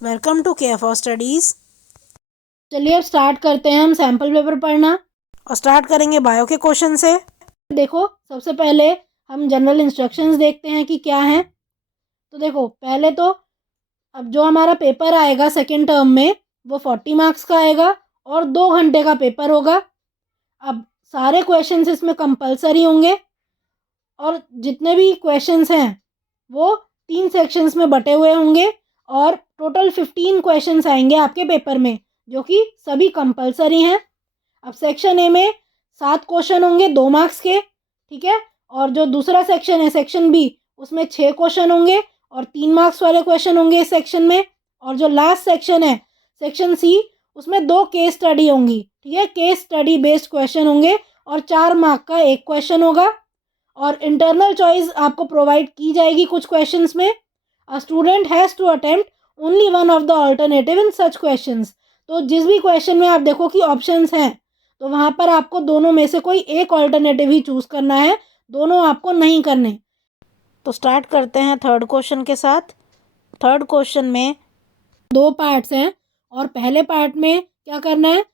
Welcome to care for studies. चलिए अब start करते हैं हम सैम्पल पेपर पढ़ना। और स्टार्ट करेंगे बायो के क्वेश्चन से। देखो सबसे पहले हम जनरल इंस्ट्रक्शंस देखते हैं कि क्या है। तो देखो पहले तो अब जो हमारा पेपर आएगा सेकेंड टर्म में वो 40 मार्क्स का आएगा और 2 घंटे का पेपर होगा। अब सारे क्वेश्चंस इसमें कंपलसरी होंगे और जितने भी क्वेश्चंस हैं वो 3 सेक्शंस में बटे हुए होंगे और टोटल 15 क्वेश्चंस आएंगे आपके पेपर में जो कि सभी कंपलसरी हैं। अब सेक्शन ए में 7 क्वेश्चन होंगे 2 मार्क्स के, ठीक है। और जो दूसरा सेक्शन है सेक्शन बी, उसमें 6 क्वेश्चन होंगे और 3 मार्क्स वाले क्वेश्चन होंगे इस सेक्शन में। और जो लास्ट सेक्शन है सेक्शन सी, उसमें 2 केस स्टडी होंगी, ठीक है। केस स्टडी बेस्ड क्वेश्चन होंगे और 4 मार्क का एक क्वेश्चन होगा। और इंटरनल चॉइस आपको प्रोवाइड की जाएगी कुछ क्वेश्चंस में। A student has to attempt only one of the alternative in such questions. तो जिस भी क्वेश्चन में आप देखो कि ऑप्शंस हैं तो वहाँ पर आपको दोनों में से कोई एक ऑल्टरनेटिव ही चूज़ करना है, दोनों आपको नहीं करने। तो स्टार्ट करते हैं थर्ड क्वेश्चन के साथ। थर्ड क्वेश्चन में 2 पार्ट्स हैं और पहले पार्ट में क्या करना है,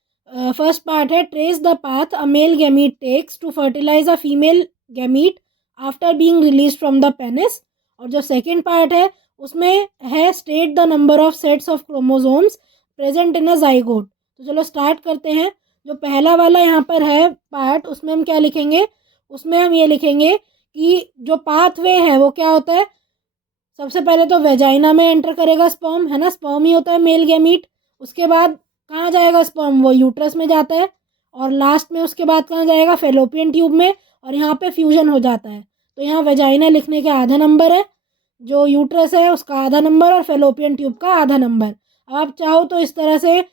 फर्स्ट पार्ट है trace the path a male gamete takes to fertilize a female gamete after being release from the penis. और जो सेकंड पार्ट है उसमें है state the number of sets of chromosomes present in a zygote. तो चलो start करते हैं। जो पहला वाला यहाँ पर है पार्ट, उसमें हम क्या लिखेंगे, उसमें हम ये लिखेंगे कि जो पाथवे है वो क्या होता है। सबसे पहले तो वेजाइना में एंटर करेगा स्पर्म, है ना, स्पर्म ही होता है मेल गैमीट। उसके बाद कहाँ जाएगा स्पर्म, वो यूट्रस में जाता है। और लास्ट में उसके बाद कहाँ जाएगा, फेलोपियन ट्यूब में। और यहाँ पे फ्यूजन हो जाता है। तो यहाँ वेजाइना लिखने के आधा नंबर है, जो यूट्रस है उसका आधा नंबर और फेलोपियन ट्यूब का आधा नंबर। अब आप चाहो तो इस तरह से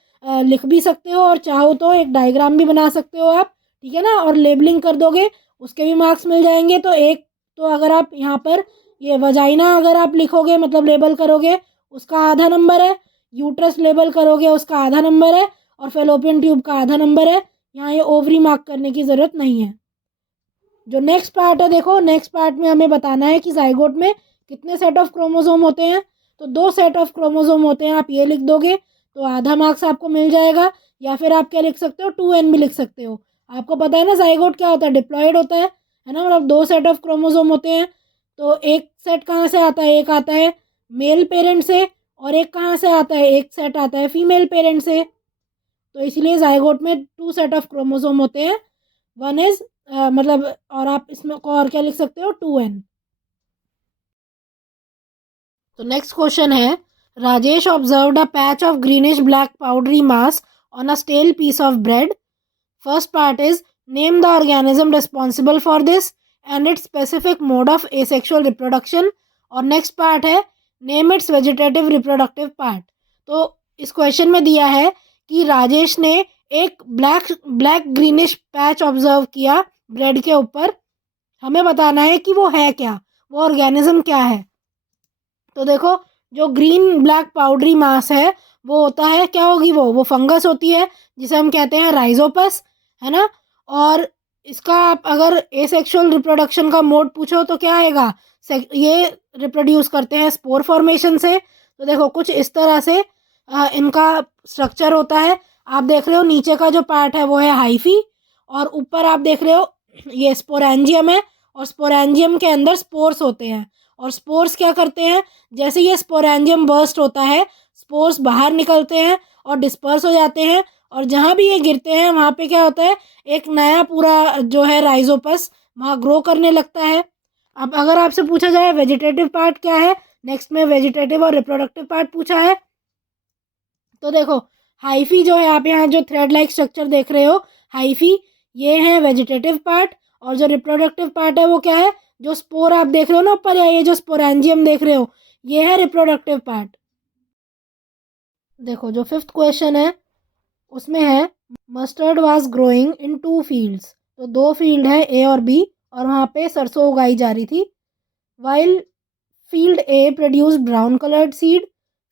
लिख भी सकते हो और चाहो तो एक डायग्राम भी बना सकते हो आप, ठीक है ना। और लेबलिंग कर दोगे उसके भी मार्क्स मिल जाएंगे। तो एक तो अगर आप यहाँ पर ये वजाइना अगर आप लिखोगे मतलब लेबल करोगे उसका आधा नंबर है, यूट्रस लेबल करोगे उसका आधा नंबर है और फेलोपियन ट्यूब का आधा नंबर है। यहाँ ये ओवरी मार्क करने की ज़रूरत नहीं है। जो नेक्स्ट पार्ट है, देखो नेक्स्ट पार्ट में हमें बताना है कि जाइगोट में कितने सेट ऑफ क्रोमोसोम होते हैं। तो 2 सेट ऑफ क्रोमोसोम होते हैं, आप ये लिख दोगे तो आधा मार्क्स आपको मिल जाएगा। या फिर आप क्या लिख सकते हो, 2n भी लिख सकते हो। आपको पता है ना जाइगोट क्या होता है, डिप्लॉयड होता है ना, मतलब 2 सेट ऑफ क्रोमोसोम होते हैं। तो एक सेट कहाँ से आता है, एक आता है मेल पेरेंट से और एक कहाँ से आता है, एक सेट आता है फीमेल पेरेंट से। तो इसलिए जाइगोट में 2 सेट ऑफ क्रोमोसोम होते हैं। वन इज मतलब, और आप इसमें को और क्या लिख सकते हो, 2n। तो नेक्स्ट क्वेश्चन है, Rajesh observed a patch of greenish black powdery mass on a stale piece of bread. First part is name the organism responsible for this and its specific mode of asexual reproduction. और next part है name its vegetative reproductive part. तो इस question में दिया है कि राजेश ने एक black black greenish patch observe किया ब्रेड के ऊपर। हमें बताना है कि वो है क्या, वो ऑर्गेनिज्म क्या है। तो देखो जो ग्रीन ब्लैक पाउडरी मास है वो होता है, क्या होगी वो फंगस होती है जिसे हम कहते हैं राइजोपस, है ना। और इसका आप अगर एसेक्सुअल रिप्रोडक्शन का मोड पूछो तो क्या आएगा, ये रिप्रोड्यूस करते हैं स्पोर फॉर्मेशन से। तो देखो कुछ इस तरह से इनका स्ट्रक्चर होता है। आप देख रहे हो नीचे का जो पार्ट है वो है हाइफी और ऊपर आप देख रहे हो ये स्पोरेंजियम है और स्पोरेंजियम के अंदर स्पोर्स होते हैं। और स्पोर्स क्या करते हैं, जैसे ये स्पोरेंजियम बर्स्ट होता है स्पोर्स बाहर निकलते हैं और डिस्पर्स हो जाते हैं और जहाँ भी ये गिरते हैं वहाँ पे क्या होता है, एक नया पूरा जो है राइजोपस वहाँ ग्रो करने लगता है। अब अगर आपसे पूछा जाए वेजिटेटिव पार्ट क्या है, नेक्स्ट में वेजिटेटिव और रिप्रोडक्टिव पार्ट पूछा है। तो देखो हाइफी जो है, आप यहाँ जो थ्रेड लाइक स्ट्रक्चर देख रहे हो हाइफी, ये है वेजिटेटिव पार्ट। और जो रिप्रोडक्टिव पार्ट है वो क्या है, जो स्पोर आप देख रहे हो ना ऊपर, या ये जो स्पोरेंजियम देख रहे हो ये है रिप्रोडक्टिव पार्ट। देखो जो फिफ्थ क्वेश्चन है उसमें है mustard was growing in 2 fields. तो 2 फील्ड है ए और बी और वहाँ पे सरसों उगाई जा रही थी। While field A produced brown coloured seed,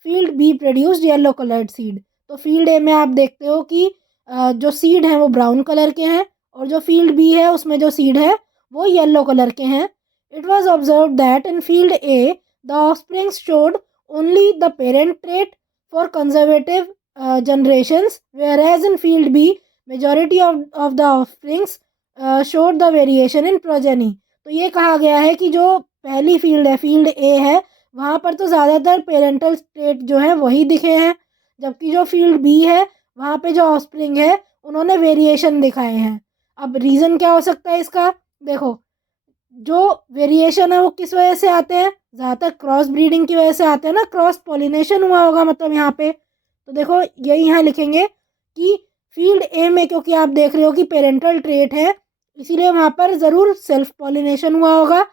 field be produced yellow coloured seed. तो फील्ड ए में आप देखते हो कि जो सीड हैं वो ब्राउन कलर के हैं और जो फील्ड बी है उसमें जो सीड है वो येलो कलर के हैं। It was observe that in field A the offsprings showed only the parent trait, for conservative generations, whereas in field B, majority of the offsprings showed the variation in progeny. तो ये कहा गया है कि जो पहली फील्ड है, field ए है, वहाँ पर तो ज़्यादातर पेरेंटल ट्रेट जो है वही दिखे हैं, जबकि जो फील्ड बी है वहाँ पे जो ऑफस्प्रिंग है उन्होंने वेरिएशन दिखाए हैं। अब रीज़न क्या हो सकता है इसका? देखो, जो वेरिएशन है वो किस वजह से आते हैं? ज़्यादातर क्रॉस ब्रीडिंग की वजह से आते हैं ना, क्रॉस पॉलिनेशन हुआ होगा मतलब यहाँ पे। तो देखो यही यहाँ लिखेंगे कि फील्ड ए में क्योंकि आप देख रहे हो कि पेरेंटल ट्रेट है, इसीलिए वहाँ पर ज़रूर सेल्फ पॉलिनेशन हुआ होगा।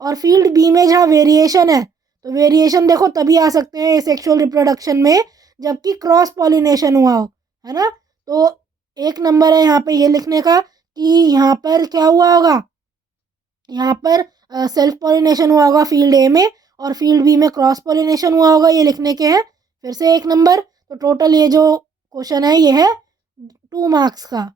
और फील्ड बी में जहाँ वेरिएशन है, तो वेरिएशन देखो तभी आ सकते हैं एसेक्सुअल रिप्रोडक्शन में जबकि क्रॉस पॉलिनेशन हुआ हो, है ना। तो एक नंबर है यहाँ पे ये लिखने का कि यहाँ पर क्या हुआ होगा, यहाँ पर सेल्फ पॉलिनेशन हुआ होगा फील्ड ए में, और फील्ड बी में क्रॉस पॉलिनेशन हुआ होगा, ये लिखने के हैं। फिर से एक नंबर। तो टोटल ये जो क्वेश्चन है ये है 2 मार्क्स का।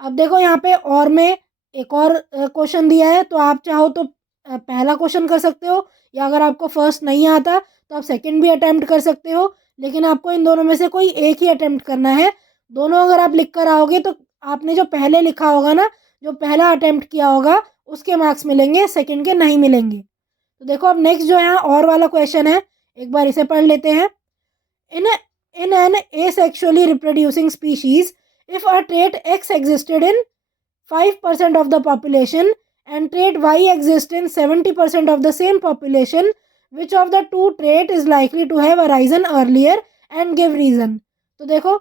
अब देखो यहाँ पे और में एक और क्वेश्चन दिया है, तो आप चाहो तो पहला क्वेश्चन कर सकते हो, या अगर आपको फर्स्ट नहीं आता तो आप सेकंड भी अटेम्प्ट कर सकते हो, लेकिन आपको इन दोनों में से कोई एक ही अटेम्प्ट करना है। दोनों अगर आप लिख कर आओगे तो आपने जो पहले लिखा होगा ना, जो पहला अटेम्प्ट किया होगा उसके मार्क्स मिलेंगे, सेकंड के नहीं मिलेंगे। तो देखो अब नेक्स्ट जो है और वाला क्वेश्चन है, एक बार इसे पढ़ लेते हैं। In an asexually reproducing species, if a trait X existed in 5% of the population and trait Y exists in 70% of the same population, which of the two trait is likely to have arisen earlier and give reason? तो देखो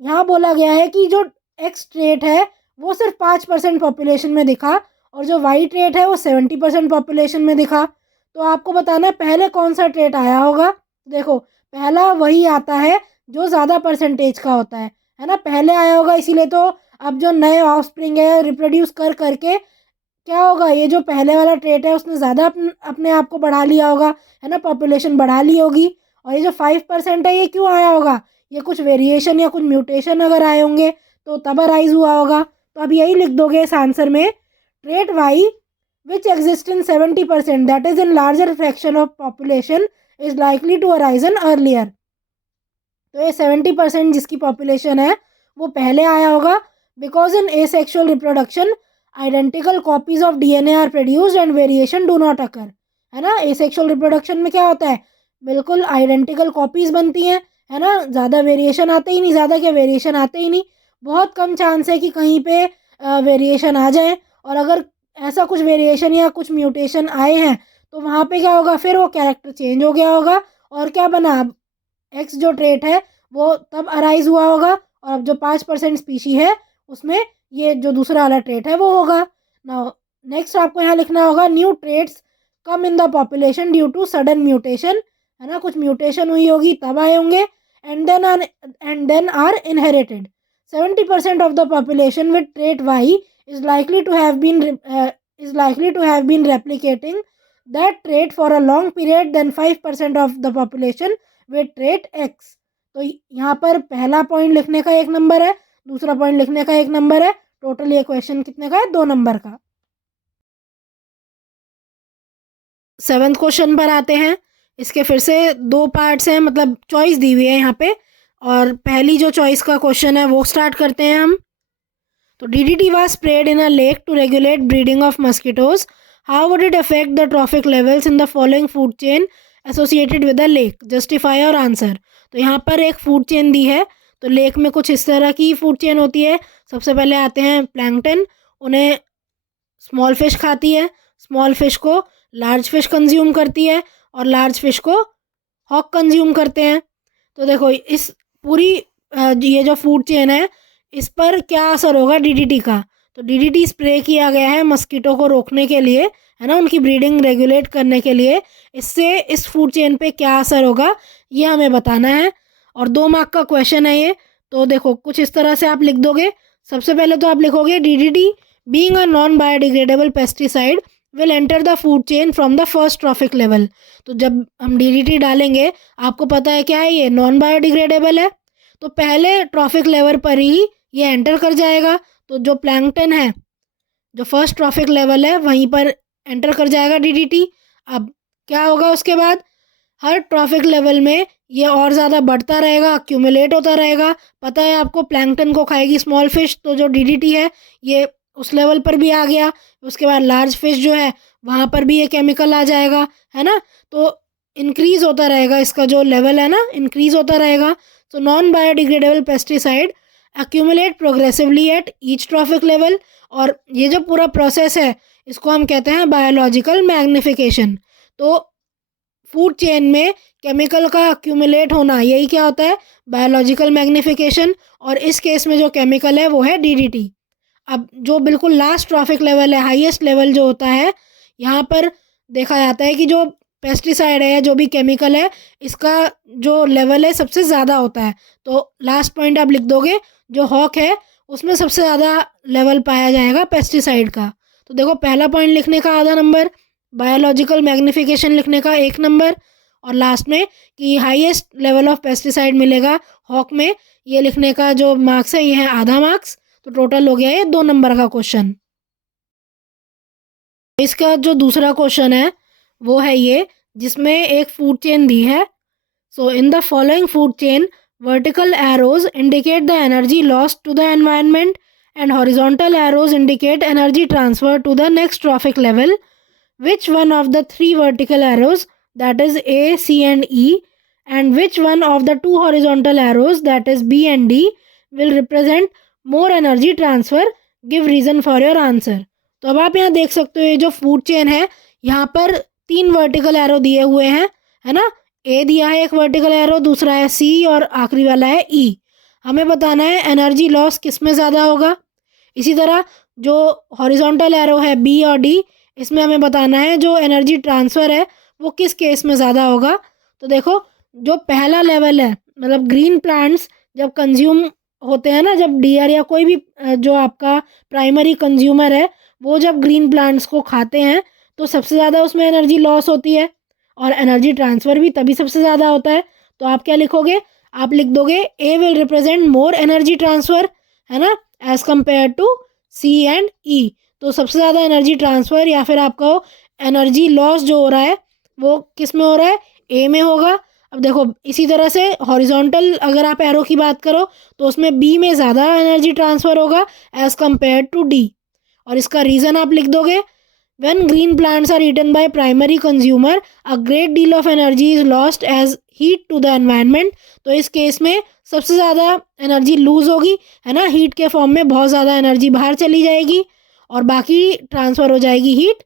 यहाँ बोला गया है कि जो x trait है वो सिर्फ 5% पॉपुलेशन में दिखा और जो वाई ट्रेट है वो 70% पॉपुलेशन में दिखा। तो आपको बताना है पहले कौन सा ट्रेट आया होगा। देखो पहला वही आता है जो ज़्यादा परसेंटेज का होता है ना, पहले आया होगा, इसीलिए तो अब जो नए ऑफस्प्रिंग है रिप्रोड्यूस कर करके क्या होगा, ये जो पहले वाला ट्रेट है उसने ज़्यादा अपने आप को बढ़ा लिया होगा, है ना, पॉपुलेशन बढ़ा ली होगी। और ये जो 5% है ये क्यों आया होगा, ये कुछ वेरिएशन या कुछ म्यूटेशन अगर आए होंगे तो तब अराइज हुआ होगा। तो अब यही लिख दोगे इस आंसर में, trait Y which exist in 70% that is in larger fraction of population is likely to arise in earlier. तो ये 70% जिसकी पॉपुलेशन है वो पहले आया होगा, because in asexual reproduction identical copies of DNA are produced and variation do not occur, है ना। एसेक्सुअल रिप्रोडक्शन में क्या होता है, बिल्कुल आइडेंटिकल कॉपीज बनती हैं, है ना, ज़्यादा वेरिएशन आते ही नहीं, ज़्यादा क्या वेरिएशन आते ही नहीं, बहुत कम चांस है कि कहीं पे वेरिएशन आ जाए। और अगर ऐसा कुछ वेरिएशन या कुछ म्यूटेशन आए हैं तो वहाँ पे क्या होगा, फिर वो कैरेक्टर चेंज हो गया होगा और क्या बना, अब एक्स जो ट्रेट है वो तब अराइज हुआ होगा, और अब जो 5% स्पीशी है उसमें ये जो दूसरा वाला ट्रेट है वो होगा। नाउ नेक्स्ट आपको यहाँ लिखना होगा, new traits come in the population due to sudden mutation, है ना, कुछ म्यूटेशन हुई होगी तब आए होंगे। And then are inherited 70% of the population with trait Y is likely to have been replicating that trait for a long period than 5% of the population with trait X। तो यहाँ पर पहला पॉइंट लिखने का 1 नंबर है, दूसरा point लिखने का 1 नंबर है, टोटल ये क्वेश्चन कितने का है, 2 नंबर का। 7th क्वेश्चन पर आते हैं। इसके फिर से 2 पार्ट्स हैं, मतलब चॉइस दी हुई है यहाँ पे, और पहली जो चॉइस का क्वेश्चन है वो स्टार्ट करते हैं हम। तो DDT was sprayed in a lake to regulate breeding of mosquitoes. How would it affect the trophic levels in the following food chain associated with the lake? Justify और answer. तो यहाँ पर एक फूड चेन दी है, तो lake में कुछ इस तरह की फूड चेन होती है। सबसे पहले आते हैं प्लैंकटन, उन्हें स्मॉल फिश खाती है, स्मॉल फिश को लार्ज फिश कंज्यूम करती है, और लार्ज फिश को हॉक कंज्यूम करते हैं। तो देखो इस पूरी ये जो फूड चेन है इस पर क्या असर होगा DDT का। तो DDT स्प्रे किया गया है मस्कीटो को रोकने के लिए, है ना, उनकी ब्रीडिंग रेगुलेट करने के लिए। इससे इस फूड चेन पे क्या असर होगा ये हमें बताना है, और 2 मार्क का क्वेश्चन है ये। तो देखो कुछ इस तरह से आप लिख दोगे। सबसे पहले तो आप लिखोगे DDT being a non biodegradable pesticide will enter the food chain from the first trophic level. तो जब हम DDT डालेंगे, आपको पता है क्या है, ये नॉन बायोडिग्रेडेबल है, तो पहले ट्रॉफिक लेवल पर ही ये एंटर कर जाएगा। तो जो प्लैंकटन है, जो फर्स्ट ट्रॉफिक लेवल है वहीं पर एंटर कर जाएगा DDT। अब क्या होगा उसके बाद, हर ट्रॉफिक लेवल में ये और ज़्यादा बढ़ता रहेगा, अक्यूमुलेट होता रहेगा। पता है आपको प्लैंकटन को खाएगी स्मॉल फिश, तो जो डीडीटी है ये उस लेवल पर भी आ गया। उसके बाद लार्ज फिश जो है वहाँ पर भी ये केमिकल आ जाएगा, है ना। तो इंक्रीज होता रहेगा, इसका जो लेवल है ना इंक्रीज होता रहेगा। So non biodegradable pesticide accumulate progressively at each trophic level. और ये जो पूरा प्रोसेस है इसको हम कहते हैं बायोलॉजिकल मैग्निफिकेशन। तो फूड चेन में केमिकल का अक्यूमुलेट होना, यही क्या होता है, बायोलॉजिकल मैग्निफिकेशन। और इस केस में जो केमिकल है वो है डीडीटी। अब जो बिल्कुल लास्ट ट्रॉफिक लेवल है, हाईएस्ट लेवल जो होता है, यहाँ पर देखा जाता है कि जो पेस्टिसाइड है, जो भी केमिकल है, इसका जो लेवल है सबसे ज़्यादा होता है। तो लास्ट पॉइंट आप लिख दोगे, जो हॉक है उसमें सबसे ज़्यादा लेवल पाया जाएगा पेस्टिसाइड का। तो देखो पहला पॉइंट लिखने का आधा नंबर, बायोलॉजिकल मैग्निफिकेशन लिखने का 1 नंबर, और लास्ट में कि हाईएस्ट लेवल ऑफ पेस्टिसाइड मिलेगा हॉक में, ये लिखने का जो मार्क्स है ये है आधा मार्क्स। तो टोटल हो गया ये 2 नंबर का क्वेश्चन। इसका जो दूसरा क्वेश्चन है वो है ये, जिसमें एक फूड चेन दी है। So in the following food chain vertical arrows indicate the energy lost to the environment and horizontal arrows indicate energy transfer to the next trophic level. Which one of the 3 vertical arrows, that is A, C and E, and which one of the 2 horizontal arrows, that is B and D, will represent more energy transfer? Give reason for your answer. तो अब आप यहाँ देख सकते हो ये जो food chain है यहाँ पर 3 वर्टिकल एरो दिए हुए हैं, है ना। ए दिया है एक वर्टिकल एरो, दूसरा है सी और आखिरी वाला है ई। हमें बताना है एनर्जी लॉस किस में ज़्यादा होगा। इसी तरह जो हॉरिजॉन्टल एरो है बी और डी, इसमें हमें बताना है जो एनर्जी ट्रांसफ़र है वो किस केस में ज़्यादा होगा। तो देखो जो पहला लेवल है, मतलब ग्रीन प्लांट्स जब कंज्यूम होते हैं ना, जब डीयर या कोई भी जो आपका प्राइमरी कंज्यूमर है वो जब ग्रीन प्लांट्स को खाते हैं तो सबसे ज़्यादा उसमें एनर्जी लॉस होती है, और एनर्जी ट्रांसफ़र भी तभी सबसे ज़्यादा होता है। तो आप क्या लिखोगे, आप लिख दोगे A will represent more energy transfer, है ना, as compare to C and E. तो सबसे ज़्यादा एनर्जी ट्रांसफ़र या फिर आपका एनर्जी लॉस जो हो रहा है वो किस में हो रहा है, ए में होगा। अब देखो इसी तरह से हॉरिजॉन्टल अगर आप एरो की बात करो तो उसमें बी में ज़्यादा एनर्जी ट्रांसफ़र होगा एज़ कम्पेयर टू डी। और इसका रीज़न आप लिख दोगे, when green plants are eaten by primary consumer a great deal of energy is lost as heat to the environment. तो इस केस में सबसे ज़्यादा एनर्जी लूज़ होगी, है ना, हीट के फॉर्म में बहुत ज़्यादा एनर्जी बाहर चली जाएगी और बाकी ट्रांसफ़र हो जाएगी हीट,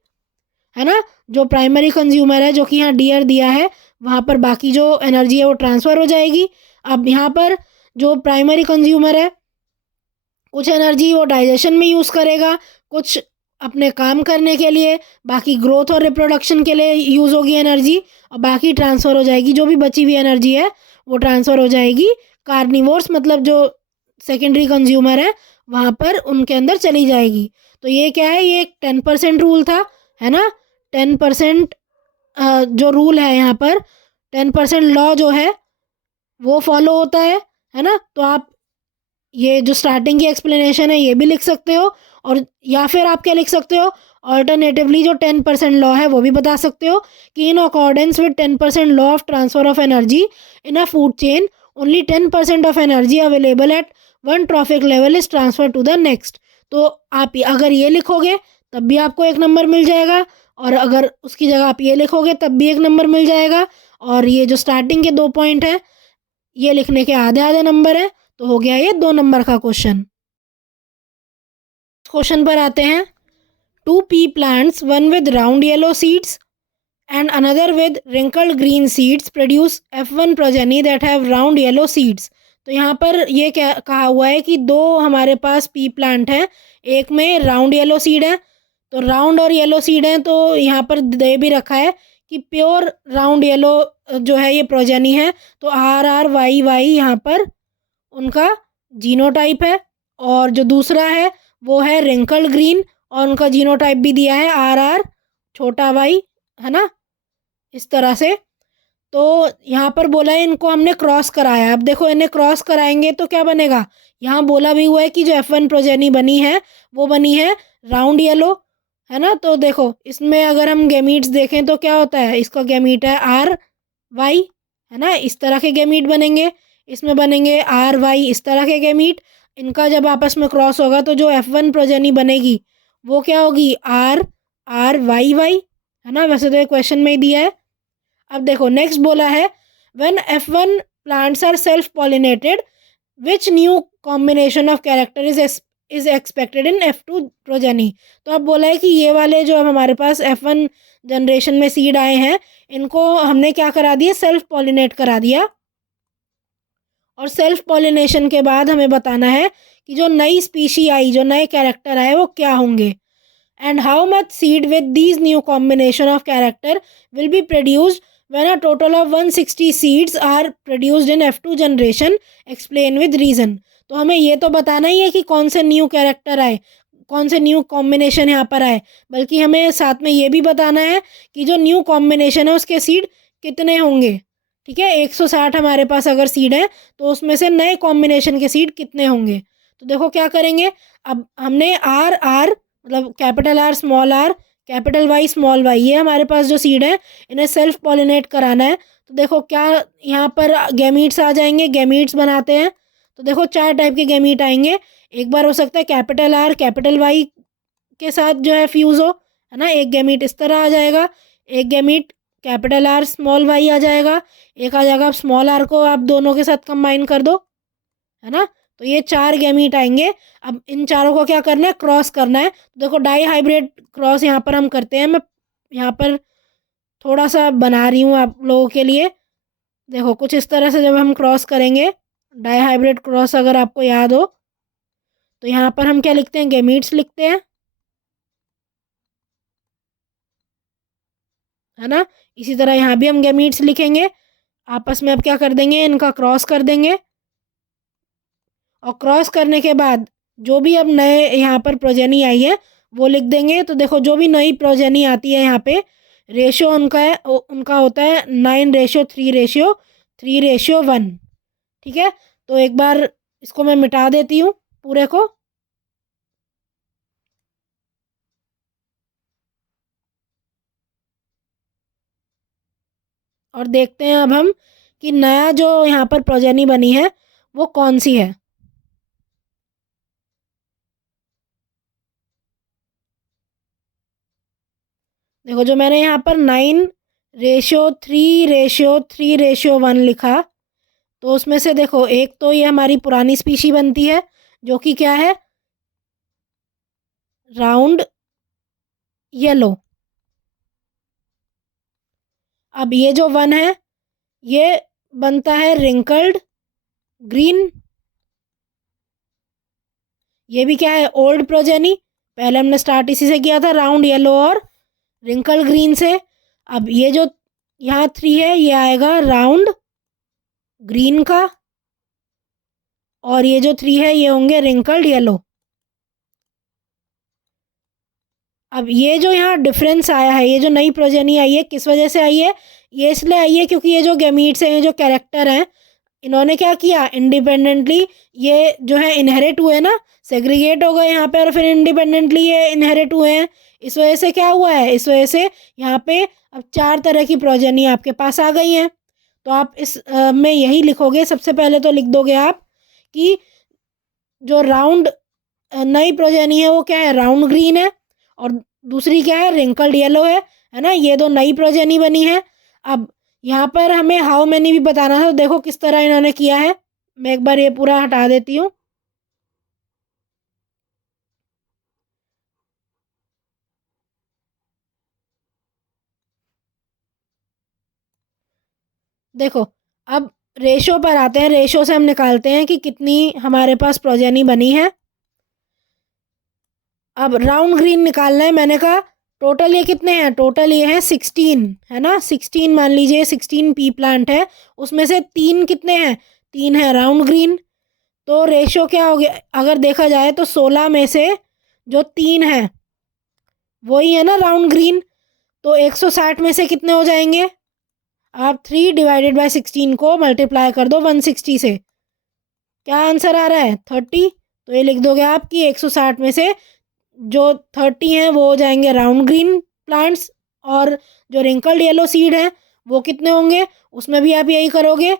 है ना। जो प्राइमरी कंज्यूमर है जो कि यहाँ डीआर दिया है वहाँ पर बाकी जो एनर्जी है वो ट्रांसफ़र हो जाएगी। अब यहाँ पर जो प्राइमरी कंज्यूमर है कुछ एनर्जी वो डाइजेशन में यूज़ करेगा, कुछ अपने काम करने के लिए, बाकी ग्रोथ और रिप्रोडक्शन के लिए यूज़ होगी एनर्जी, और बाकी ट्रांसफ़र हो जाएगी, जो भी बची हुई एनर्जी है वो ट्रांसफ़र हो जाएगी कार्निवोर्स, मतलब जो सेकेंडरी कंज्यूमर है वहाँ पर उनके अंदर चली जाएगी। तो ये क्या है, ये एक 10% रूल था, है ना। 10% जो रूल है यहाँ पर 10% लॉ जो है वो फॉलो होता है ना। तो आप ये जो स्टार्टिंग की एक्सप्लेनेशन है ये भी लिख सकते हो, और या फिर आप क्या लिख सकते हो, ऑल्टरनेटिवली जो 10% लॉ है वो भी बता सकते हो कि in accordance with 10% law of transfer of energy in a food chain only 10% of energy available at one trophic level is transfer to the next. तो आप अगर ये लिखोगे तब भी आपको 1 नंबर मिल जाएगा, और अगर उसकी जगह आप ये लिखोगे तब भी 1 नंबर मिल जाएगा, और ये जो स्टार्टिंग के 2 पॉइंट हैं ये लिखने के आधे आधे नंबर है। तो हो गया ये 2 नंबर का क्वेश्चन। क्वेश्चन पर आते हैं। 2 pea plants, one with round yellow seeds and another with wrinkled green seeds, produce F1 progeny that have round yellow seeds। तो यहाँ पर ये क्या कहा हुआ है कि 2 हमारे पास पी प्लांट हैं, एक में राउंड येलो सीड है, तो राउंड और येलो सीड हैं, तो यहाँ पर दे भी रखा है कि प्योर राउंड येलो जो है ये प्रोजेनी है। तो RRYY यहाँ पर उनका जीनोटाइप है, और जो दूसरा है वो है रिंकल्ड ग्रीन, और उनका जीनोटाइप भी दिया है RR छोटा वाई, है ना, इस तरह से। तो यहाँ पर बोला है इनको हमने क्रॉस कराया। अब देखो इन्हें क्रॉस कराएंगे तो क्या बनेगा, यहाँ बोला भी हुआ है कि जो F1 प्रोजेनी बनी है वो बनी है राउंड येलो, है ना। तो देखो इसमें अगर हम गैमीट्स देखें तो क्या होता है, इसका गैमीट है RY, है ना, इस तरह के गैमीट बनेंगे। इसमें बनेंगे आर वाई, इस तरह के गैमीट। इनका जब आपस में क्रॉस होगा तो जो F1 प्रोजेनी बनेगी वो क्या होगी, आर आर वाई वाई, है ना। वैसे तो ये क्वेश्चन में ही दिया है। अब देखो नेक्स्ट बोला है when F1 plants are self pollinated which new combination of character is expected in F2 progeny. तो अब बोला है कि ये वाले जो हमारे पास F1 जनरेशन में सीड आए हैं इनको हमने क्या करा दिया, सेल्फ पॉलिनेट करा दिया। और सेल्फ पॉलिनेशन के बाद हमें बताना है कि जो नई स्पीशी आई, जो नए कैरेक्टर आए वो क्या होंगे। And how much seed with these new combination of character will be produced when a total of 160 seeds are produced in F2 generation, explain with reason। तो हमें ये तो बताना ही है कि कौन से न्यू कैरेक्टर आए, कौन से न्यू कॉम्बिनेशन यहाँ पर आए, बल्कि हमें साथ में ये भी बताना है कि जो न्यू कॉम्बिनेशन है उसके सीड कितने होंगे। ठीक है, 160 हमारे पास अगर सीड है तो उसमें से नए कॉम्बिनेशन के सीड कितने होंगे। तो देखो क्या करेंगे, अब हमने आर आर मतलब capital R small R capital Y small Y, ये हमारे पास जो सीड है इन्हें सेल्फ पॉलिनेट कराना है। तो देखो क्या यहाँ पर गैमीट्स आ जाएंगे, गैमीट्स बनाते हैं। तो देखो 4 टाइप के गैमीट आएंगे। एक बार हो सकता है कैपिटल आर कैपिटल वाई के साथ जो है फ्यूज़ हो, है ना, एक गैमीट इस तरह आ जाएगा। एक gamete capital R small Y आ जाएगा। एक आ जाएगा, आप स्मॉल आर को आप दोनों के साथ कंबाइन कर दो, है ना। तो ये 4 गैमीट आएंगे। अब इन चारों को क्या करना है, क्रॉस करना है। तो देखो डाई हाइब्रिड क्रॉस यहाँ पर हम करते हैं। मैं यहाँ पर थोड़ा सा बना रही हूँ आप लोगों के लिए। देखो कुछ इस तरह से जब हम क्रॉस करेंगे, डाई हाइब्रिड क्रॉस अगर आपको याद हो तो यहाँ पर हम क्या लिखते हैं, गैमीट्स लिखते हैं, है ना। इसी तरह यहाँ भी हम गैमीट्स लिखेंगे। आपस में अब क्या कर देंगे, इनका क्रॉस कर देंगे। और क्रॉस करने के बाद जो भी अब नए यहाँ पर प्रोजेनी आई है वो लिख देंगे। तो देखो जो भी नई प्रोजेनी आती है यहाँ पे रेशियो उनका होता है 9:3:3:1। ठीक है, तो एक बार इसको मैं मिटा देती हूँ पूरे को। और देखते हैं अब हम कि नया जो यहाँ पर प्रोजेनी बनी है वो कौन सी है। देखो जो मैंने यहाँ पर 9:3:3:1 लिखा, तो उसमें से देखो एक तो ये हमारी पुरानी स्पीशी बनती है जो कि क्या है, राउंड येलो। अब ये जो 1 है ये बनता है रिंकल्ड ग्रीन। ये भी क्या है, ओल्ड प्रोजेनी। पहले हमने स्टार्ट इसी से किया था, राउंड येलो और रिंकल ग्रीन से। अब ये जो यहाँ 3 है ये आएगा राउंड ग्रीन का, और ये जो 3 है ये होंगे रिंकल्ड येलो। अब ये जो यहाँ डिफरेंस आया है, ये जो नई प्रोजेनी आई है किस वजह से आई है, ये इसलिए आई है क्योंकि ये जो गैमीट्स हैं, ये जो कैरेक्टर हैं, इन्होंने क्या किया, इंडिपेंडेंटली ये जो है इनहेरिट हुए ना, सेग्रीगेट हो गए यहाँ पे और फिर इंडिपेंडेंटली ये इनहेरिट हुए हैं। इस वजह से क्या हुआ है, इस वजह से यहाँ पे अब 4 तरह की प्रोजेनी आपके पास आ गई हैं। तो आप इस में यही लिखोगे, सबसे पहले तो लिख दोगे आप कि जो राउंड नई प्रोजेनी है वो क्या है, राउंड ग्रीन है, और दूसरी क्या है, रिंकल्ड येलो है ना। ये दो नई प्रोजेनी बनी है। अब यहाँ पर हमें हाउ मैनी भी बताना था। तो देखो किस तरह इन्होंने किया है, मैं एक बार ये पूरा हटा देती हूँ। देखो अब रेशो पर आते हैं, रेशो से हम निकालते हैं कि कितनी हमारे पास प्रोजेनी बनी है। अब राउंड ग्रीन निकालना है, मैंने कहा टोटल ये कितने हैं, टोटल ये हैं 16, है ना। 16 मान लीजिए 16 पी प्लांट है, उसमें से 3 कितने हैं, 3 है राउंड ग्रीन। तो रेशो क्या हो गया, अगर देखा जाए तो 16 में से जो 3 है वही है ना राउंड ग्रीन। तो 160 में से कितने हो जाएंगे, आप 3/16 को मल्टीप्लाई कर दो 160 से, क्या आंसर आ रहा है, 30। तो ये लिख दोगे आप कि 160 में से जो 30 हैं वो हो जाएंगे राउंड ग्रीन प्लांट्स, और जो रिंकल्ड येलो सीड है वो कितने होंगे, उसमें भी आप यही करोगे,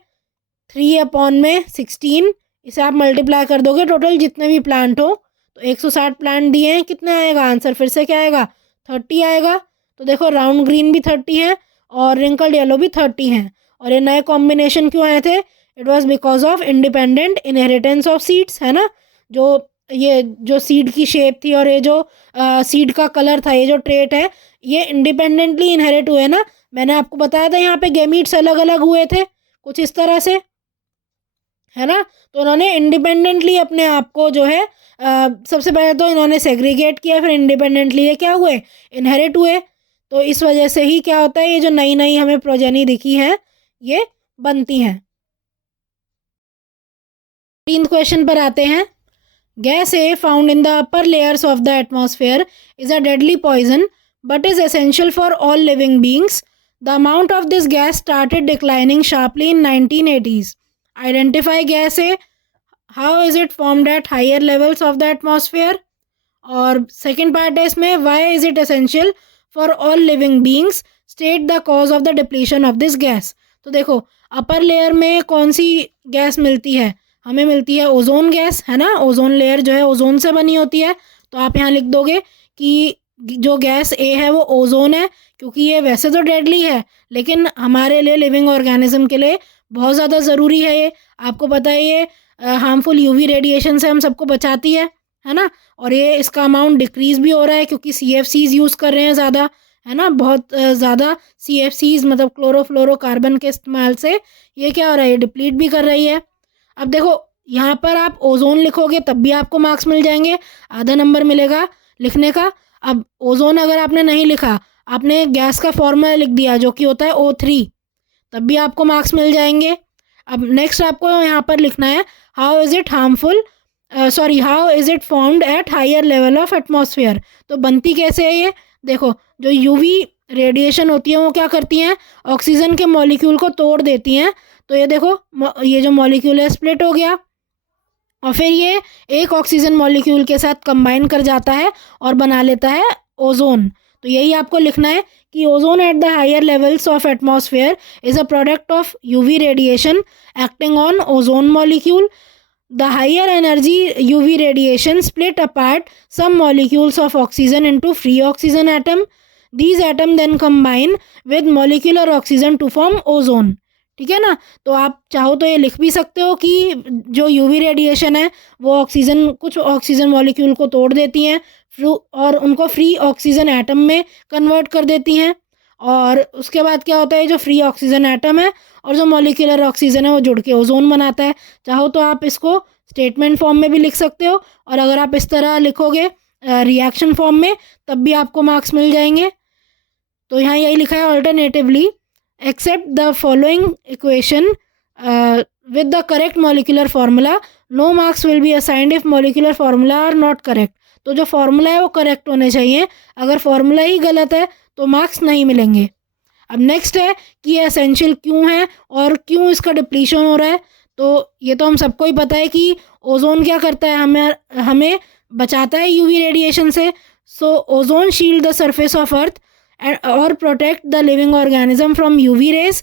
3/16 इसे आप मल्टीप्लाई कर दोगे टोटल जितने भी प्लांट हो, तो 160 प्लांट दिए हैं, कितना आएगा आंसर फिर से क्या आएगा, 30 आएगा। तो देखो राउंड ग्रीन भी 30 है और रिंकल्ड येलो भी 30 है। और ये नए कॉम्बिनेशन क्यों आए थे, it was because of independent inheritance of seeds, है ना। जो ये जो सीड की शेप थी और ये जो सीड का कलर था, ये जो ट्रेट है, ये इंडिपेंडेंटली इनहेरिट हुए ना। मैंने आपको बताया था यहाँ पे गैमीट्स अलग अलग हुए थे कुछ इस तरह से, है ना। तो उन्होंने इंडिपेंडेंटली अपने आप को जो है सबसे पहले तो इन्होंने सेग्रीगेट किया, फिर इंडिपेंडेंटली ये क्या हुए, इनहेरिट हुए। तो इस वजह से ही क्या होता है, ये जो नई नई हमें प्रोजेनी दिखी है ये बनती हैं। 3 क्वेश्चन पर आते हैं। Gas A found in the upper layers of the atmosphere is a deadly poison but is essential for all living beings. The amount of this gas started declining sharply in 1980s. Identify gas A, how is it formed at higher levels of the atmosphere. और second part है इसमें, why is it essential for all living beings, state the cause of the depletion of this gas. तो देखो upper layer में कौन सी gas मिलती है, हमें मिलती है ओजोन गैस, है ना। ओजोन लेयर जो है ओजोन से बनी होती है। तो आप यहाँ लिख दोगे कि जो गैस ए है वो ओजोन है, क्योंकि ये वैसे तो डेडली है लेकिन हमारे लिए, लिविंग ऑर्गेनिज्म के लिए बहुत ज़्यादा ज़रूरी है ये। आपको पता है ये हार्मफुल यूवी रेडिएशन से हम सबको बचाती है ना। और ये इसका अमाउंट डिक्रीज़ भी हो रहा है क्योंकि CFCs यूज़ कर रहे हैं ज़्यादा, है ना। बहुत ज़्यादा CFCs मतलब क्लोरोफ्लोरोकार्बन के इस्तेमाल से ये क्या हो रहा है, ये डिप्लीट भी कर रही है। अब देखो यहाँ पर आप ओजोन लिखोगे तब भी आपको मार्क्स मिल जाएंगे, आधा नंबर मिलेगा लिखने का। अब ओजोन अगर आपने नहीं लिखा, आपने गैस का फॉर्मूला लिख दिया जो कि होता है O3, तब भी आपको मार्क्स मिल जाएंगे। अब नेक्स्ट आपको यहाँ पर लिखना है, how is it harmful, how is it formed at higher level of atmosphere. तो बनती कैसे है ये, देखो जो यूवी रेडिएशन होती है वो क्या करती हैं, ऑक्सीजन के मॉलिक्यूल को तोड़ देती हैं। तो ये देखो ये जो मॉलिक्यूल है स्प्लिट हो गया और फिर ये एक ऑक्सीजन मॉलिक्यूल के साथ कंबाइन कर जाता है और बना लेता है ओजोन। तो यही आपको लिखना है कि ozone at the higher levels of atmosphere is a product of UV radiation acting on ozone molecule. The higher energy UV radiation split apart some molecules of oxygen into free oxygen atom. These atom then combine with molecular oxygen to form ozone. ठीक है ना। तो आप चाहो तो ये लिख भी सकते हो कि जो यूवी रेडिएशन है वो कुछ ऑक्सीजन मॉलिक्यूल को तोड़ देती हैं और उनको फ्री ऑक्सीजन एटम में कन्वर्ट कर देती हैं। और उसके बाद क्या होता है, जो फ्री ऑक्सीजन एटम है और जो मॉलिक्यूलर ऑक्सीजन है वो जुड़ के ओजोन बनाता है। चाहो तो आप इसको स्टेटमेंट फॉर्म में भी लिख सकते हो और अगर आप इस तरह लिखोगे रिएक्शन फॉर्म में तब भी आपको मार्क्स मिल जाएंगे। तो यहाँ यही लिखा है, alternatively accept the following equation with the correct molecular formula, no marks will be assigned if molecular formula are not correct. तो जो फार्मूला है वो करेक्ट होने चाहिए, अगर फार्मूला ही गलत है तो मार्क्स नहीं मिलेंगे। अब नेक्स्ट है कि ये एसेंशियल क्यों है और क्यों इसका डिप्लीशन हो रहा है। तो ये तो हम सबको ही पता है कि ओजोन क्या करता है, हमें बचाता है यूवी रेडिएशन से। So ozone shield the surface of earth और protect the living organism from UV rays,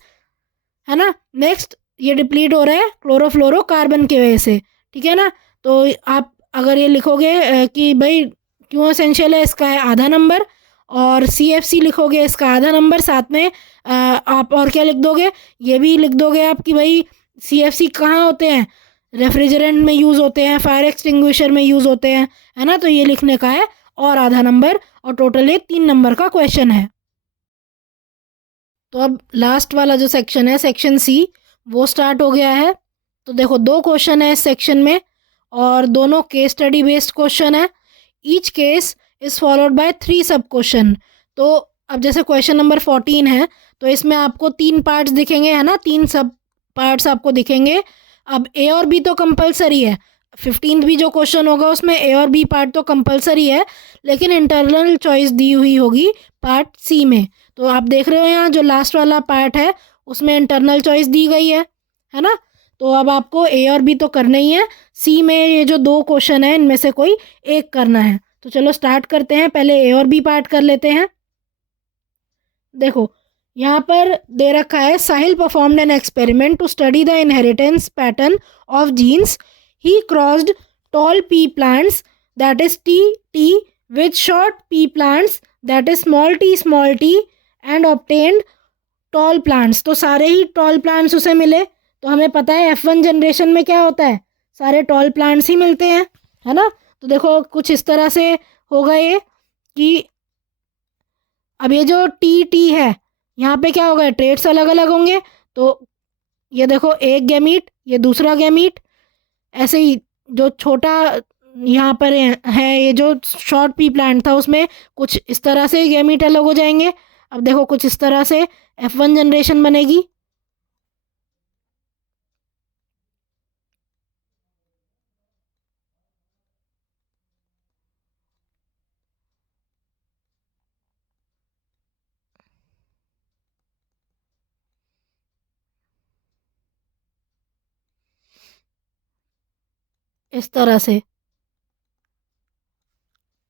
है ना। नेक्स्ट ये डिप्लीट हो रहा है क्लोरोफ्लोरोकार्बन की वजह से, ठीक है ना। तो आप अगर ये लिखोगे कि भाई क्यों एसेंशियल है, इसका है आधा नंबर, और CFC लिखोगे इसका आधा नंबर, साथ में आप और क्या लिख दोगे, ये भी लिख दोगे आप कि भाई CFC कहाँ होते हैं, रेफ्रिजरेंट में यूज़ होते हैं, फायर एक्सटिंग्विशर में यूज़ होते हैं, है ना। तो ये लिखने का है और आधा नंबर, और टोटल ये 3 नंबर का क्वेश्चन है। तो अब लास्ट वाला जो सेक्शन है, सेक्शन C, वो स्टार्ट हो गया है। तो देखो 2 क्वेश्चन है इस सेक्शन में और दोनों केस स्टडी बेस्ड क्वेश्चन है। Each case is followed by 3 सब क्वेश्चन। तो अब जैसे क्वेश्चन नंबर 14 है तो इसमें आपको 3 पार्ट्स दिखेंगे, है ना, 3 सब पार्ट्स आपको दिखेंगे। अब A और B तो कंपलसरी है, 15th भी जो क्वेश्चन होगा उसमें A और B पार्ट तो कंपलसरी है, लेकिन इंटरनल चॉइस दी हुई होगी पार्ट C में। तो आप देख रहे हो यहाँ जो लास्ट वाला पार्ट है उसमें इंटरनल चॉइस दी गई है ना। तो अब आपको A और B तो करना ही है, C में ये जो 2 क्वेश्चन है इनमें से कोई एक करना है। तो चलो स्टार्ट करते हैं, पहले A और B पार्ट कर लेते हैं। देखो यहाँ पर दे रखा है Sahil performed an experiment to study the inheritance pattern of genes. He crossed tall pea plants that is T T with short pea plants that is small T and obtained tall plants. तो सारे ही tall plants उसे मिले. तो हमें पता है F1 generation में क्या होता है, सारे टॉल प्लांट्स ही मिलते हैं, है ना. तो देखो कुछ इस तरह से होगा ये कि अब ये जो टी टी है यहाँ पे क्या होगा, ट्रेड्स अलग अलग होंगे. तो ये देखो एक गैमीट, ये दूसरा गैमीट, ऐसे ही जो छोटा यहाँ पर है ये जो शॉर्ट पी प्लांट था उसमें कुछ इस तरह से गैमीट अलग हो जाएंगे. अब देखो कुछ इस तरह से F1 जनरेशन बनेगी. इस तरह से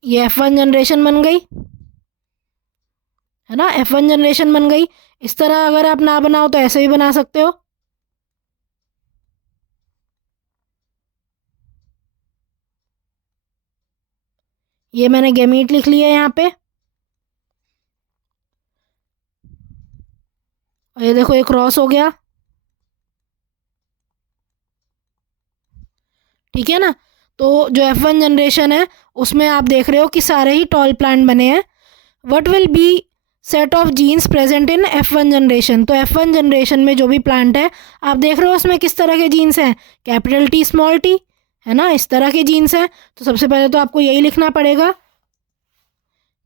ये F1 जनरेशन बन गई, है ना. F1 जनरेशन बन गई. इस तरह अगर आप ना बनाओ तो ऐसे भी बना सकते हो. ये मैंने गैमीट लिख लिया यहाँ पे. और ये देखो ये क्रॉस हो गया, ठीक है ना. तो जो F1 जनरेशन है उसमें आप देख रहे हो कि सारे ही टॉल प्लांट बने हैं. What will be set of genes present in F1 generation. तो F1 जनरेशन में जो भी प्लांट है आप देख रहे हो उसमें किस तरह के जीन्स हैं, कैपिटल टी स्मॉल टी, है ना, इस तरह के जीन्स हैं. तो सबसे पहले तो आपको यही लिखना पड़ेगा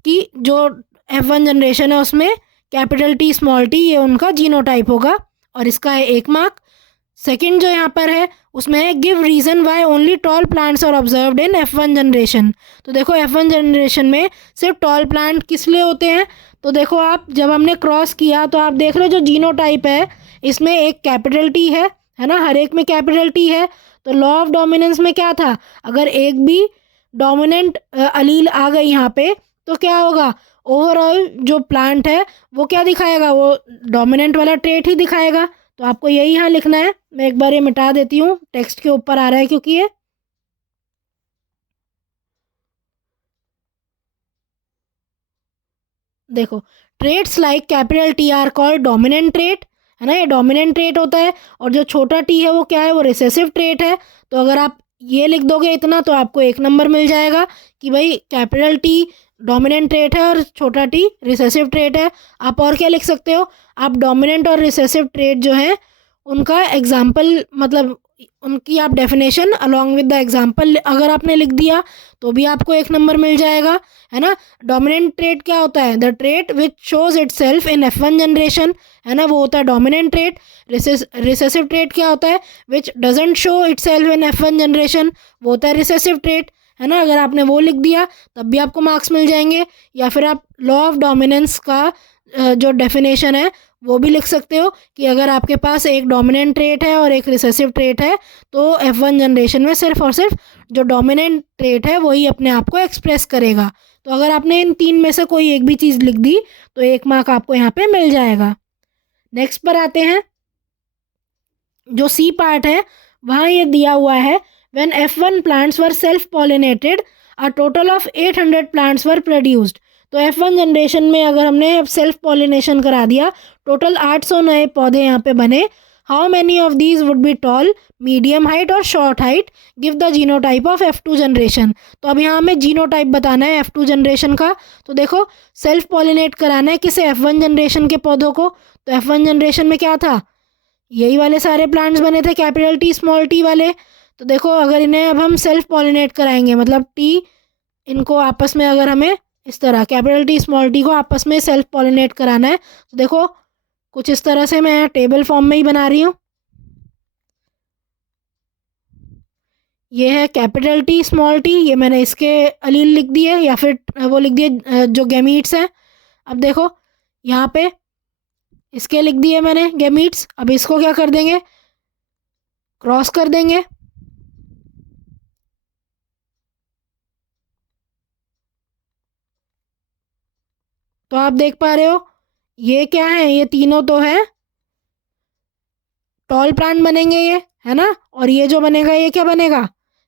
कि जो F1 जनरेशन है उसमें कैपिटल टी स्मॉल टी ये उनका जीनोटाइप होगा और इसका है 1 मार्क. सेकंड जो यहाँ पर है उसमें है give reason why only tall plants are observed in F1 generation. तो देखो F1 जनरेशन में सिर्फ टॉल प्लांट किस लिए होते हैं. तो देखो आप जब हमने क्रॉस किया तो आप देख रहे हो जो जीनोटाइप है इसमें एक कैपिटल टी है ना, हर एक में कैपिटल टी है. तो लॉ ऑफ डोमिनेंस में क्या था, अगर एक भी डोमिनेंट अलील आ गई यहाँ पे तो क्या होगा, ओवरऑल जो प्लांट है वो क्या दिखाएगा, वो डोमिनेंट वाला ट्रेट ही दिखाएगा. तो आपको यही यहाँ लिखना है. मैं एक बार ये मिटा देती हूँ, टेक्स्ट के ऊपर आ रहा है क्योंकि ये देखो traits like capital T R called dominant trait, है ना, ये डोमिनेंट ट्रेट होता है. और जो छोटा टी है वो क्या है, वो रिसेसिव ट्रेट है. तो अगर आप ये लिख दोगे इतना तो आपको 1 नंबर मिल जाएगा कि भाई कैपिटल टी डोमिनेंट ट्रेट है और छोटा टी रिसेसिव ट्रेट है. आप और क्या लिख सकते हो, आप डोमिनेंट और रिसेसिव ट्रेट जो है उनका एग्जाम्पल मतलब उनकी आप definition along with the example अगर आपने लिख दिया तो भी आपको 1 नंबर मिल जाएगा, है ना. डोमिनेंट ट्रेट क्या होता है, the trait which shows itself in F1 generation, है ना, वो होता है डोमिनेंट ट्रेट. रिसेसिव ट्रेट क्या होता है, विच doesn't show itself in F1 generation, वो होता है रिसेसिव ट्रेट, है ना. अगर आपने वो लिख दिया तब भी आपको मार्क्स मिल जाएंगे. या फिर आप लॉ ऑफ डोमिनेंस का जो डेफिनेशन है वो भी लिख सकते हो कि अगर आपके पास एक डोमिनेंट ट्रेट है और एक रिसेसिव ट्रेट है तो F1 जनरेशन में सिर्फ और सिर्फ जो डोमिनेंट ट्रेट है वही अपने आप को एक्सप्रेस करेगा. तो अगर आपने इन तीन में से कोई एक भी चीज़ लिख दी तो 1 मार्क आपको यहाँ पे मिल जाएगा. नेक्स्ट पर आते हैं. जो सी पार्ट है वहाँ ये दिया हुआ है when F1 plants were self pollinated a total of 800 plants were produced. तो F1 जनरेशन में अगर हमने अब सेल्फ पॉलिनेशन करा दिया, टोटल 800 नए पौधे यहाँ पे बने. How many of these would be tall, medium height और short height, give the genotype of F2 generation. तो अब यहाँ हमें जीनोटाइप बताना है F2 जनरेशन का. तो देखो सेल्फ पॉलिनेट कराना है किसे, F1 जनरेशन के पौधों को. तो F1 जनरेशन में क्या था, यही वाले सारे प्लांट्स बने थे कैपिटल टी स्मॉल टी वाले. तो देखो अगर इन्हें अब हम सेल्फ पॉलिनेट कराएंगे मतलब टी इनको आपस में अगर हमें इस तरह कैपिटल टी स्मॉल टी को आपस में सेल्फ पॉलिनेट कराना है तो देखो कुछ इस तरह से मैं टेबल फॉर्म में ही बना रही हूँ. ये है कैपिटल टी स्मॉल टी, ये मैंने इसके अलील लिख दिए या फिर वो लिख दिए जो गैमीट्स हैं. अब देखो यहाँ पे इसके लिख दिए मैंने गैमीट्स. अब इसको क्या कर देंगे, क्रॉस कर देंगे. तो आप देख पा रहे हो ये क्या है, ये तीनों तो है टॉल प्लांट बनेंगे ये, है ना। और ये जो बनेगा ये क्या बनेगा,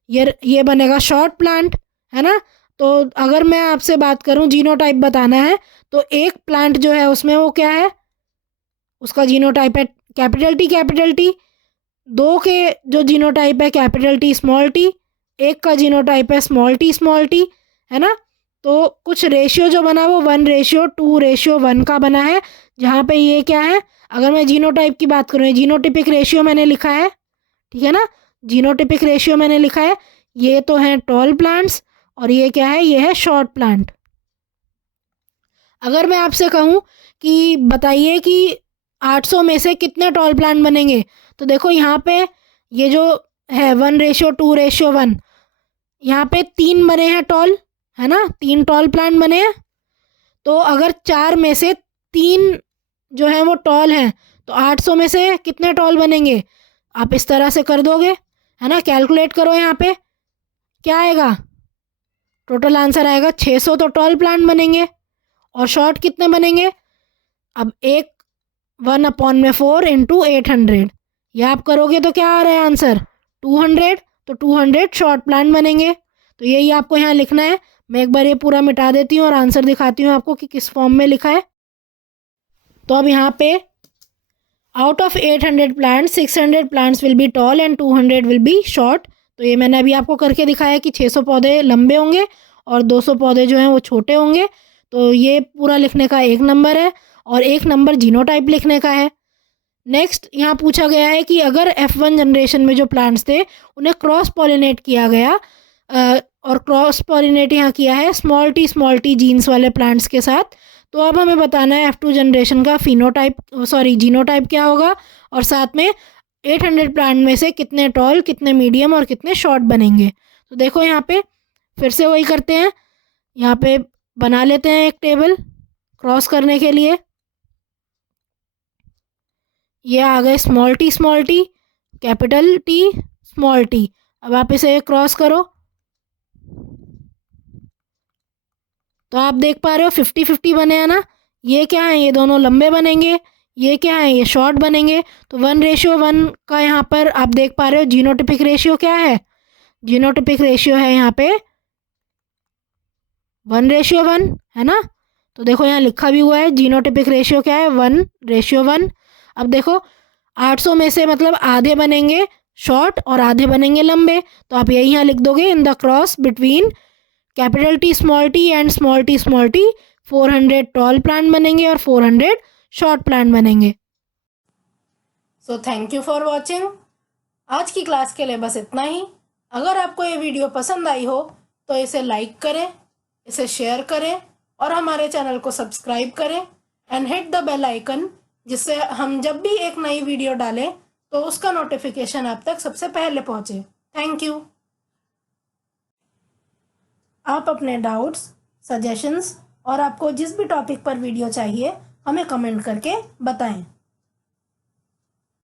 ये बनेगा शॉर्ट प्लांट, है ना। तो अगर मैं आपसे बात करूं जीनोटाइप बताना है, तो एक प्लांट जो है उसमें वो क्या है, उसका जीनोटाइप है कैपिटल टी। दो के जो जीनोटाइप है कैपिटल टी स्मॉल टी, एक का जीनोटाइप है स्मॉल टी, है ना। तो कुछ रेशियो जो बना वो 1:2:1 का बना है, जहाँ पे ये क्या है, अगर मैं जीनोटाइप की बात करूँ, जीनोटिपिक रेशियो मैंने लिखा है, ठीक है ना। जीनोटिपिक रेशियो मैंने लिखा है, ये तो है टॉल प्लांट्स और ये क्या है, ये है शॉर्ट प्लांट। अगर मैं आपसे कहूँ कि बताइए कि 800 में से कितने टॉल प्लांट बनेंगे, तो देखो यहाँ पे ये जो है 1:2:1, यहाँ पे 3 बने हैं टॉल, है ना, 3 टॉल प्लांट बने हैं। तो अगर 4 में से 3 जो है वो टॉल हैं, तो 800 में से कितने टॉल बनेंगे, आप इस तरह से कर दोगे, है ना। कैलकुलेट करो यहाँ पे क्या आएगा, टोटल आंसर आएगा 600 तो टॉल प्लांट बनेंगे। और शॉर्ट कितने बनेंगे, अब 1/4 इंटू 800, यह आप करोगे तो क्या आ रहा है आंसर 200, तो 200 शॉर्ट प्लांट बनेंगे। तो यही आपको यहाँ लिखना है। मैं एक बार ये पूरा मिटा देती हूँ और आंसर दिखाती हूँ आपको कि किस फॉर्म में लिखा है। तो अब यहाँ पे out of 800 plants 600 plants will be tall and 200 will be short. तो ये मैंने अभी आपको करके दिखाया कि 600 पौधे लंबे होंगे और 200 पौधे जो हैं वो छोटे होंगे। तो ये पूरा लिखने का एक नंबर है और एक नंबर जीनोटाइप लिखने का है। नेक्स्ट यहाँ पूछा गया है कि अगर F1 जनरेशन में जो प्लांट्स थे उन्हें क्रॉस पॉलिनेट किया गया, और क्रॉस पॉलिनेट यहाँ किया है स्मॉल टी जीन्स वाले प्लांट्स के साथ, तो अब हमें बताना है F2 जनरेशन का जीनोटाइप क्या होगा, और साथ में 800 प्लांट में से कितने टॉल, कितने मीडियम और कितने शॉर्ट बनेंगे। तो देखो यहाँ पे फिर से वही करते हैं, यहाँ पे बना लेते हैं एक टेबल क्रॉस करने के लिए। ये आ गए small T capital T small T. अब आप इसे क्रॉस करो तो आप देख पा रहे हो 50-50 बने हैं ना। ये क्या है, ये दोनों लंबे बनेंगे, ये क्या है, ये शॉर्ट बनेंगे। तो 1:1 का यहाँ पर आप देख पा रहे हो जीनोटिपिक रेशियो क्या है, जीनोटिपिक रेशियो है यहाँ पे 1:1, है ना। तो देखो यहाँ लिखा भी हुआ है जीनोटिपिक रेशियो क्या है 1:1। अब देखो 800 में से मतलब आधे बनेंगे शॉर्ट और आधे बनेंगे लंबे, तो आप यही यहाँ लिख दोगे in the cross between capital T and small T 400 tall plant बनेंगे और 400 शॉर्ट प्लांट बनेंगे। So thank you for watching. आज की क्लास के लिए बस इतना ही। अगर आपको ये वीडियो पसंद आई हो तो इसे लाइक करें, इसे शेयर करें और हमारे चैनल को सब्सक्राइब करें and hit the bell icon, जिससे हम जब भी एक नई वीडियो डालें तो उसका नोटिफिकेशन आप तक सबसे पहले पहुंचे। Thank you. आप अपने डाउट्स, सजेशंस और आपको जिस भी टॉपिक पर वीडियो चाहिए हमें कमेंट करके बताएं।